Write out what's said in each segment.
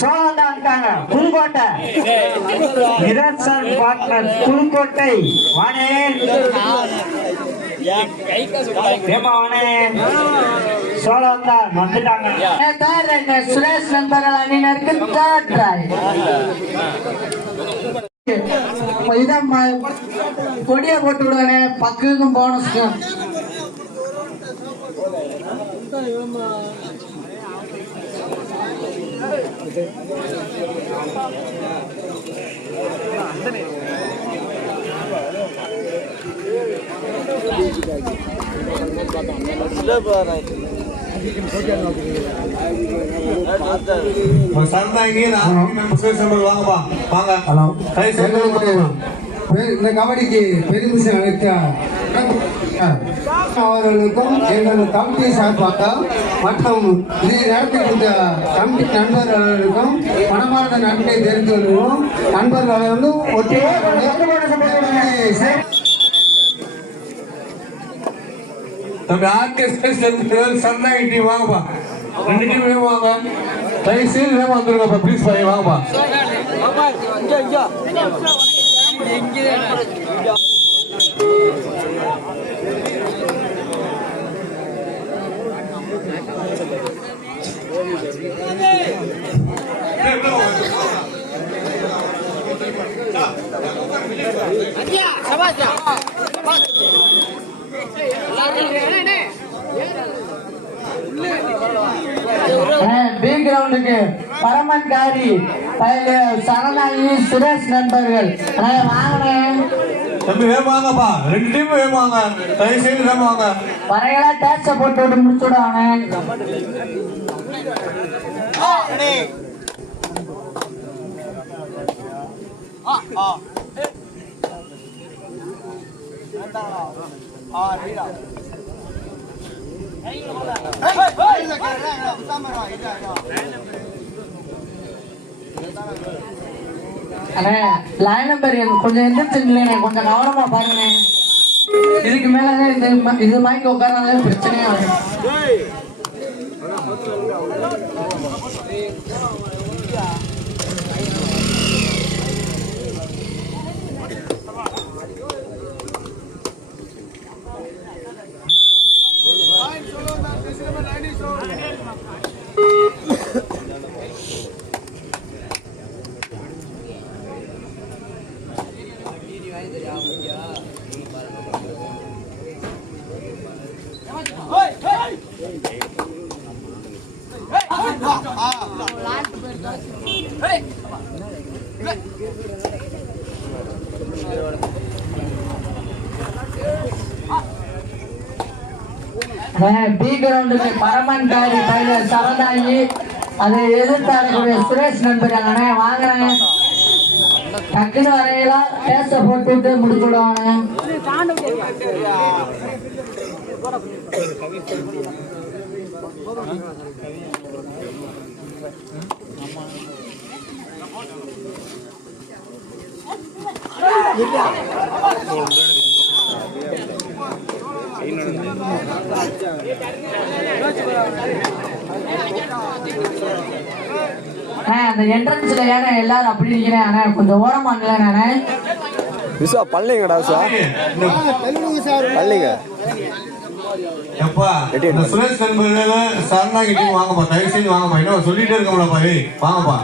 சோழந்தா இருக்காங்க புதுக்கோட்டை. நிரசன் பார்ட்னர் புதுக்கோட்டை. வானே. ஏமா வானே சோழந்தான் வந்துட்டாங்க சுரேஷ் நண்பர்கள் அணியினருக்கு தேர்ட் ரைட் இதான் கொடியை போட்டு விடுவானே. பக்குக்கும் போனஸ்க்கும் சரதாங்கி மெம்பர்ஸ் நம்பர் வாங்கப்பா வாங்க ஹலோ கை சேர்ந்து பெ- இந்த கபடிக்கு பெருமிஷம் அளித்த அவர்களுக்கும் எங்களது கமிட்டி சார்பாக மற்றும் கொடுத்த கமிட்டி நண்பர்களுக்கும் மனமார்ந்த நன்மை தெரிந்து கொள்வோம் நண்பர்களும் தம்பி ஆர்கே ஸ்பேஸ் சரதாங்கி டீம் வாங்கப்பா. ரெண்டு டீம் வேணும் வாங்க. கை சேர்ந்து வேணும் வந்துருங்கப்பா ப்ளீஸ் பையன் வாங்கப்பா பி கிரவுண்டுக்கு பரமன் காரி சரணாகி சுரேஷ் நண்பர்கள் வாங்கினேன் தம்பி வேணும் வாங்கப்பா ரெண்டு டீம் வேணும் வாங்க கை சேர்ந்து வேணும் வாங்க வரைகளா டேக்ஸ போட்டு விட்டு அண்ணே லைன் நம்பர் கொஞ்சம் எந்திரிச்சுங்களே கொஞ்சம் கவனமா பாருங்கண்ணே இதுக்கு மேல இந்த இது மாதிரி உட்காராத பிரச்சனையா வரும். பி கிரவுண்டுக்கு பரமன் காரி பயில சரதாங்கி அதை எதிர்த்தாடக்கூடிய சுரேஷ் நண்பர் அண்ணே வாங்குறாங்க டக்குன்னு வரையலாம் பேச போட்டு முடிச்சுடுவாங்க முடிச்சு விடுவாங்க அண்ணே, அந்த என்ட்ரன்ஸ்ல ஏன்னா எல்லாரும் அப்படி இருக்கிறேன் அண்ணே கொஞ்சம் ஓரமா இல்லை நானே. Visa பள்ளிங்கடா visa? பள்ளிங்க எப்பா இந்த சுரேஷ் டீம் வாங்கப்பா. தயவு செஞ்சு வாங்கப்பா. என்ன சொல்லிட்டே இருக்கோம்லப்பா ஏய் வாங்கப்பா.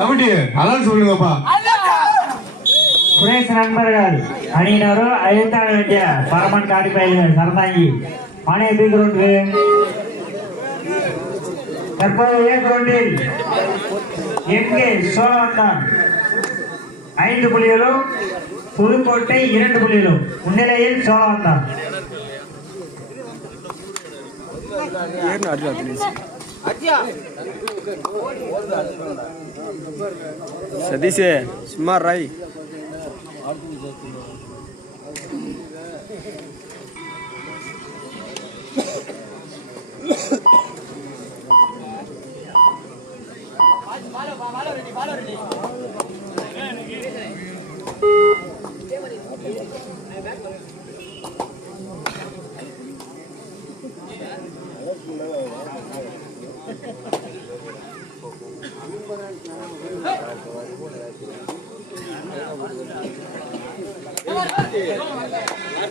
கமிட்டி அதான் சொல்லுங்கப்பா. சுரேஷ் நண்பர்கள் அணியினரும் அழுத்தாட வேண்டிய பரமன் காடி பயில்கள் சரதாங்கி. வானே பி கிரவுண்டு தற்போது ஏ கிரவுண்டில் எங்கே சோழவந்தான். ஐந்து புள்ளிகளும் புதுக்கோட்டை இரண்டு புள்ளிகளும். முன்னிலையில் சோழவந்தான். ஏறினா அடிக்கலாம் சும்மா ராய்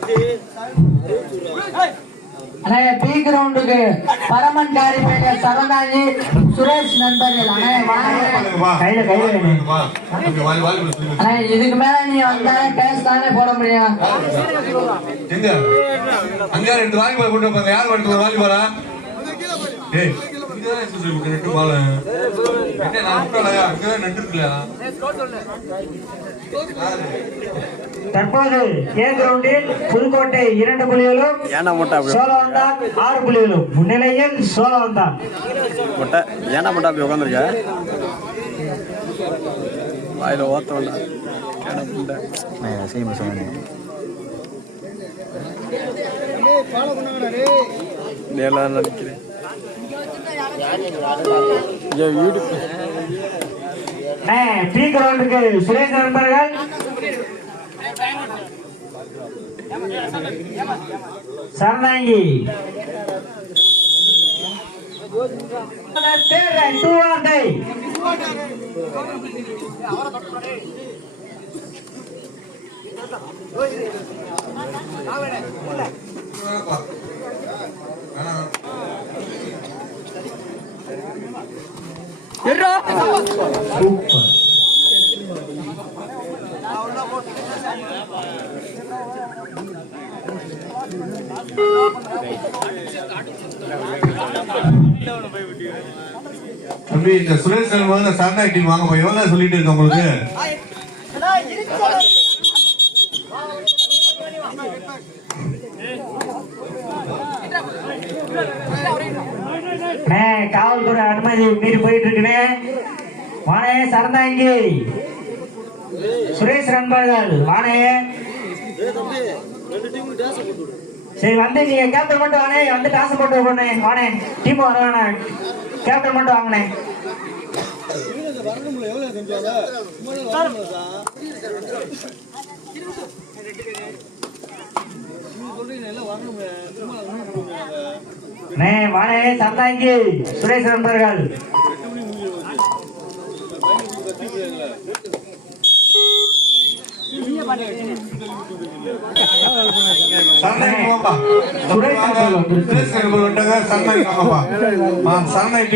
Martín. அண்ணே பி கிரவுண்டுக்கு பரமன் காரி பையில சரதாயி சுரேஷ் நண்பர்கள். அண்ணே கையில கையில இதுக்கு மேல நீ வந்தா கேஸ் தானே போட முடியும்? எங்க? அங்க ரெண்டு வாலி பால் கொண்டு வந்தாங்க யார் எடுத்து வாலி பாலா ஏய் இங்கதான் எடுத்து சொல்லி கொடுக்க ரெண்டு பால். என்ன நான் விட்டாலயா அங்கதான் நட்டு இருக்கலையா தற்போது ஏ கிரவுண்டில் புதுக்கோட்டை இரண்டு புள்ளிகளும் அப்படி சோழவந்தான் ஆறு புள்ளிகளும் முன்னிலையில் சோழவந்தான். மொட்டை ஏன்னா மொட்டை அப்படி உட்காந்துருக்க வாயில ஓத்த வேண்டா கேன புண்டை செய்யுமா சொன்னேன் நேரில் நினைக்கிறேன். என் கிரவுண்டுக்கு சுரேஷ் நண்பர்கள். சரணாங்கி. தேர்தல் டூவாந்தை சூப்பர் தம்பி இந்த சுரேஷ் முதல்ல சரணா டீம் போய் எவ்வளவு சொல்லிட்டு இருக்க உங்களுக்கு Thank you. காவல்துறை அனுமதி மீறி போயிட்டு இருக்குனே மானே சரந்தாங்கி சுரேஷ் நண்பர்கள் மானே சரி வந்து நீங்க கேப்டன் மட்டும் வானே வந்து காசு போட்டு போனே வானே டீம் வர வேணாம். கேப்டன் மட்டும் வாங்கினே. அண்ணே, வானே சரணாங்கி சுரேஷ் நண்பர்கள்.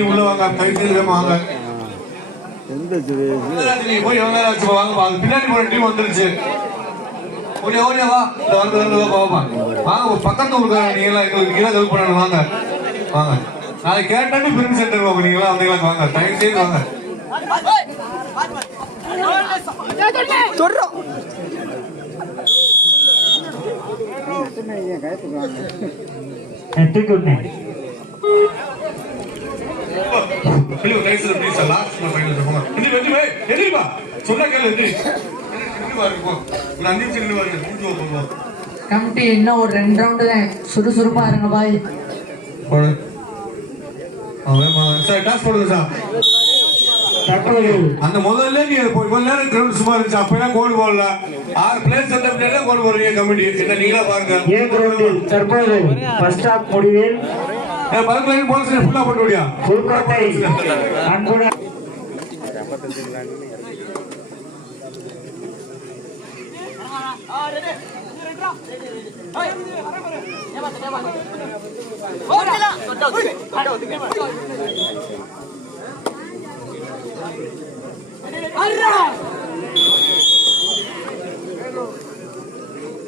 உள்ள வாங்க. வாங்க. எந்த நீ போய் வாங்கப்பா. அது பின்னாடி போற டீம் வந்துருச்சு. ஓடியா ஓடியா வா. இந்த வந்து வந்து வா வாப்பா வாங்க பக்கத்து ஊருக்கு எல்லாம் எங்களுக்கு கீழே ஹெல்ப் பண்ணணும். வாங்க. வாங்க. நாளைக்கு கேட்டாண்டு பிரிண்ட் சென்டர் வாங்க. நீங்க எல்லாம் வந்தீங்களா வாங்க. டைம் செய்து வாங்க. சொல்றோம். அஹ் தூக்கி விட்டேன் பிள்ளை கைஸ் ப்ளீஸ் லாஸ்ட் ஃபைனல் போங்க எந்திரி போய் எந்திரிப்பா. சொன்னா கேளு எந்திரி. கமிட்டி இன்னும் ஒரு ரெண்டு ரவுண்டு தான் சுறுசுறுப்பா இருங்க பாய் அந்த முதல்ல நீ நேரம் கிரவுண்ட் சும்மா இருந்துச்சு அப்பெல்லாம் கோல் போடல. ஆறு பிளேஸ் செட்டப் கோல் போடுறீங்க கமிட்டி. என்ன நீங்களா பாருங்க. ஏ கிரவுண்டில் தற்போது ஃபர்ஸ்ட் ஹாப் முடிவில் ஏன் பக்கத்துல இருந்து போல சரி ஃபுல்லா போட்டு விடியா புதுக்கோட்டை அன்புடன்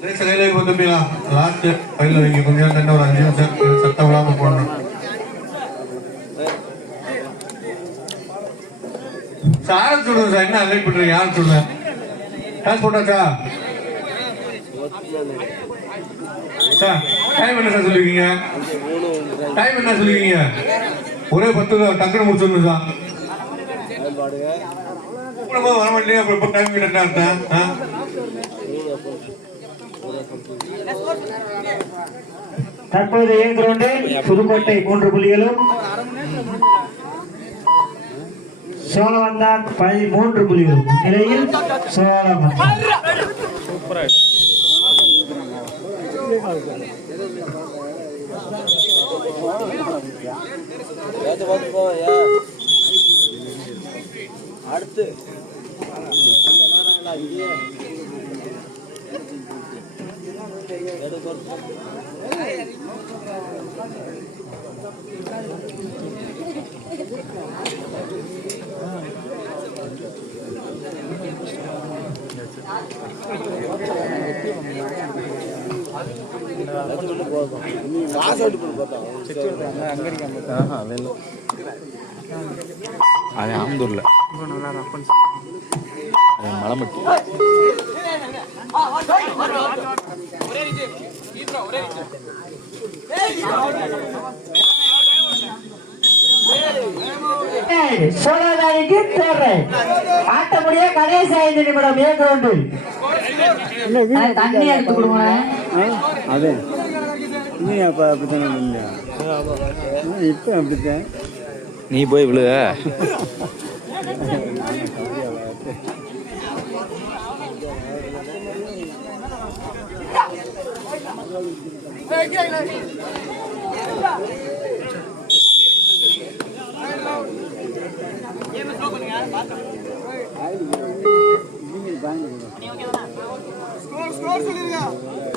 ரேஸ் வந்துப்பீங்களா லாஸ்ட் கையில வைங்க கொஞ்சம் கண்ட ஒரு அஞ்சு நிமிஷம் சத்தம் விடாம போடணும். சார் சொல்லுங்க சார் என்ன அலைட் பண்றீங்க? யார் சொல்லுங்க யார் சொல்றாக்கா சார் டைம் என்ன சார் சொல்லுவீங்க டைம் என்ன சொல்லுவீங்க ஒரே பத்து தான் டக்குனு முடிச்சிடணும் சார். வர மாட்டேங்க அப்புறம் டைம் கிட்ட இருந்தேன் தற்போது ஏ கிரவுண்டில் புதுக்கோட்டை மூன்று புள்ளிகளும் சோழவந்தான் பதிமூன்று புள்ளிகளும். நிலையில் சோழவந்தான். அடுத்து எடுத்து அது ஆம்பூர்ல அது சோழதானிக்கு தேவை ஆட்ட முடிய கடைசி ஐந்து நிமிடம் ஏ தண்ணி எடுத்து கொடுங்க. அதே நீ அப்போ அப்படித்தானே இருந்தியா இப்போ அப்படித்தான் நீ போய் விழுக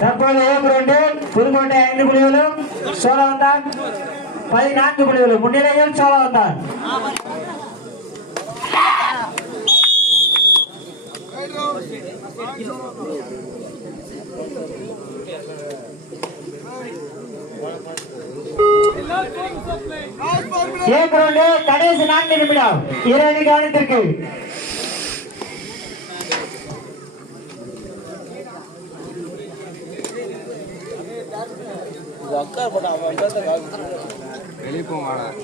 தற்போது ஏ ரெண்டு புதுக்கோட்டை ஐந்து புள்ளிகளும் சோழவந்தான் பதினான்கு புள்ளிகளும் முன்னிலையில் சோழவந்தான். ஏப்ரல் கடைசி நான்கு நிமிடம். இரண்டு கவனத்திற்கு. அக்கா கையில அவன் வெளியே நேரம்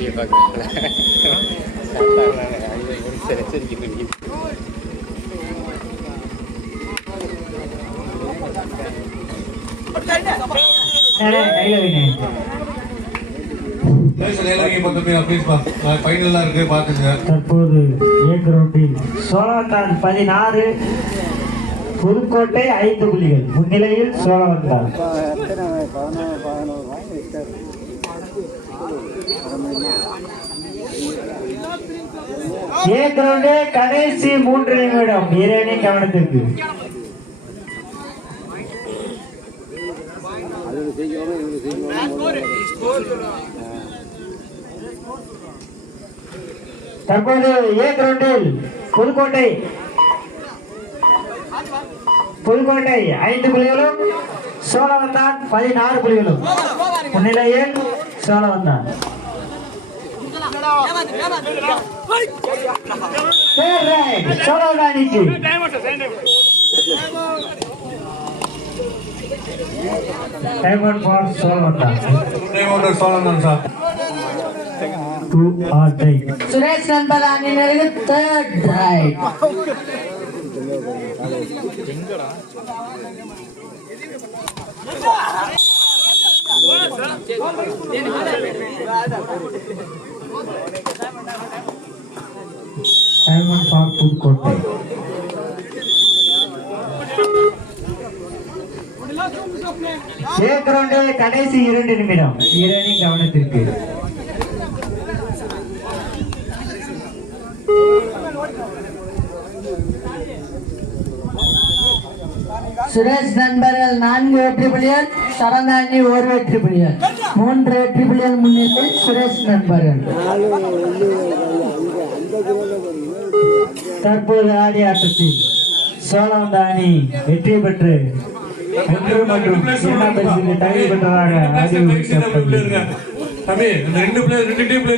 இப்போ தம்பி ப்ளீஸ்ப்பா தற்போது ஏ கிரவுண்டில் சோழவந்தான் பதினாறு புதுக்கோட்டை ஐந்து புள்ளிகள். முன்னிலையில் சோழவந்தான் ஏ கிரவுண்டு கடைசி மூன்று நிமிடம். இரேனி கவனத்திற்கு. தற்போது ஏ கிரவுண்டில் புதுக்கோட்டை. புதுக்கோட்டை ஐந்து புலிகளும் சோழவந்தான் பதினாறு புலிகளும் முன்னிலையில் Cholavandan. Third right, சோழவந்தானிக்கு diamond for Cholavandan time Cholan sir do or die Suresh நண்பர் அணியினருக்கு தேர்ட் ரைட் டைமண்ட் சேர்க்கிறோண்டே கடைசி இரண்டு நிமிடம். இரணி கவனத்திற்கு. சுரேஷ் நண்பர்கள் நான்கு வெற்றி புள்ளிகள் சரந்தாணி ஒரு வெற்றி புள்ளியல் மூன்று வெற்றி புள்ளிகள் முன்னிலை சுரேஷ் நண்பர்கள். தற்போது ஆடி ஆட்டத்தில் சோழவந்தானி வெற்றி பெற்று ஒன்று மற்றும் இரண்டாம் பரிசுக்கு தகுதி பெற்றதாக தம்பி ரெண்டு பிளேயர் ரெண்டு டீம் பிளேயர்